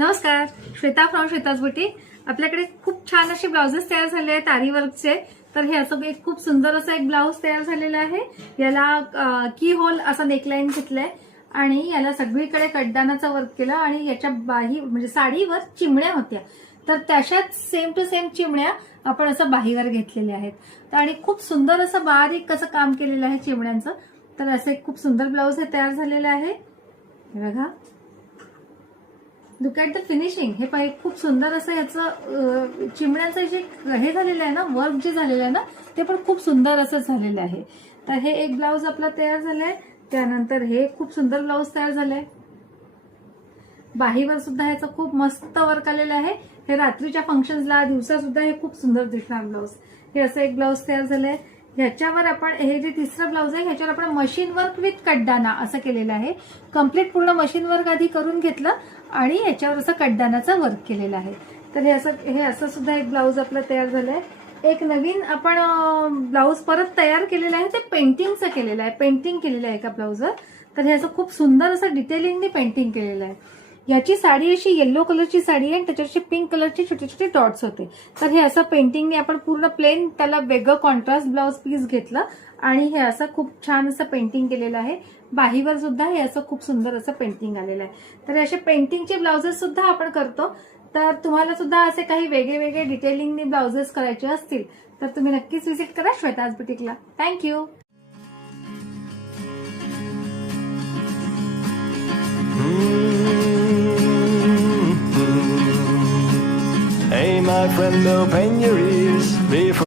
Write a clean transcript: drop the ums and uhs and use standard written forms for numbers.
नमस्कार, Shweta from Shweta's boutique. आपल्याकडे खूप छान असे ब्लाउजेस तयार झाले आहेत आरी वर्कचे. तर हे असं एक खूप सुंदर असं एक ब्लाउज तयार झालेला आहे. याला की होल असा नेकलाईन घेतलाय आणि याला सगळीकडे कड्डानाचा वर्क केला आणि याच्या बाही म्हणजे साडीवर चिमण्या होत्या. तर तशाच सेम टू सेम चिमण्या आपण असं बाहीवर घेतलेल्या आहेत आणि खूप सुंदर असं बारीक असं काम केलेलं आहे चिमण्यांचं. तर असं एक खूप सुंदर ब्लाउज हे तयार झालेलं आहे. हे बघा, लुक ॲट द फिनिशिंग. हे पाहिजे खूप सुंदर असं याचं चिमण्यांचं जे हे झालेलं आहे ना, वर्क जे झालेलं आहे ना, ते पण खूप सुंदर असं झालेलं आहे. तर हे एक ब्लाउज आपला तयार झालाय. त्यानंतर हे खूप सुंदर ब्लाउज तयार झालंय. बाहीवर सुद्धा ह्याचं खूप मस्त वर्क आलेलं आहे. हे रात्रीच्या फंक्शन्सला दिवसा सुद्धा हे खूप सुंदर दिसणार ब्लाउज. हे असं एक ब्लाउज तयार झालंय. ह्याच्यावर आपण हे जे तिसरं ब्लाउज आहे ह्याच्यावर आपण मशीन वर्क विथ कड्डाना असं केलेलं आहे. कम्प्लीट पूर्ण मशीन वर्क आधी करून घेतलं आणि ह्याच्यावर असं कड्डानाचा वर्क केलेला आहे. तर हे असं सुद्धा एक ब्लाउज आपलं तयार झालंय. एक नवीन आपण ब्लाउज परत तयार केलेलं आहे, ते पेंटिंगचं केलेलं आहे. पेंटिंग केलेलं आहे एका ब्लाउजवर. तर हे असं खूप सुंदर असं डिटेलिंगने पेंटिंग केलेलं आहे. याची साडी अशी येलो कलरची साडी आहे आणि त्याच्यावरची पिंक कलरची छोटे छोटे डॉट्स होते. तर हे असं पेंटिंगने आपण पूर्ण प्लेन त्याला वेगळं कॉन्ट्रास्ट ब्लाउज पीस घेतलं आणि हे असं खूप छान असं पेंटिंग केलेलं आहे. बाहीवर सुद्धा हे असं खूप सुंदर असं पेंटिंग आलेलं आहे. तर असे पेंटिंगचे ब्लाउजेस सुद्धा आपण करतो. तर तुम्हाला सुद्धा असे काही वेगळे वेगळे डिटेलिंगने ब्लाउजेस करायचे असतील तर तुम्ही नक्कीच व्हिजिट करा श्वेताज बुटीकला. Thank you. Hey, my friend, open your ears before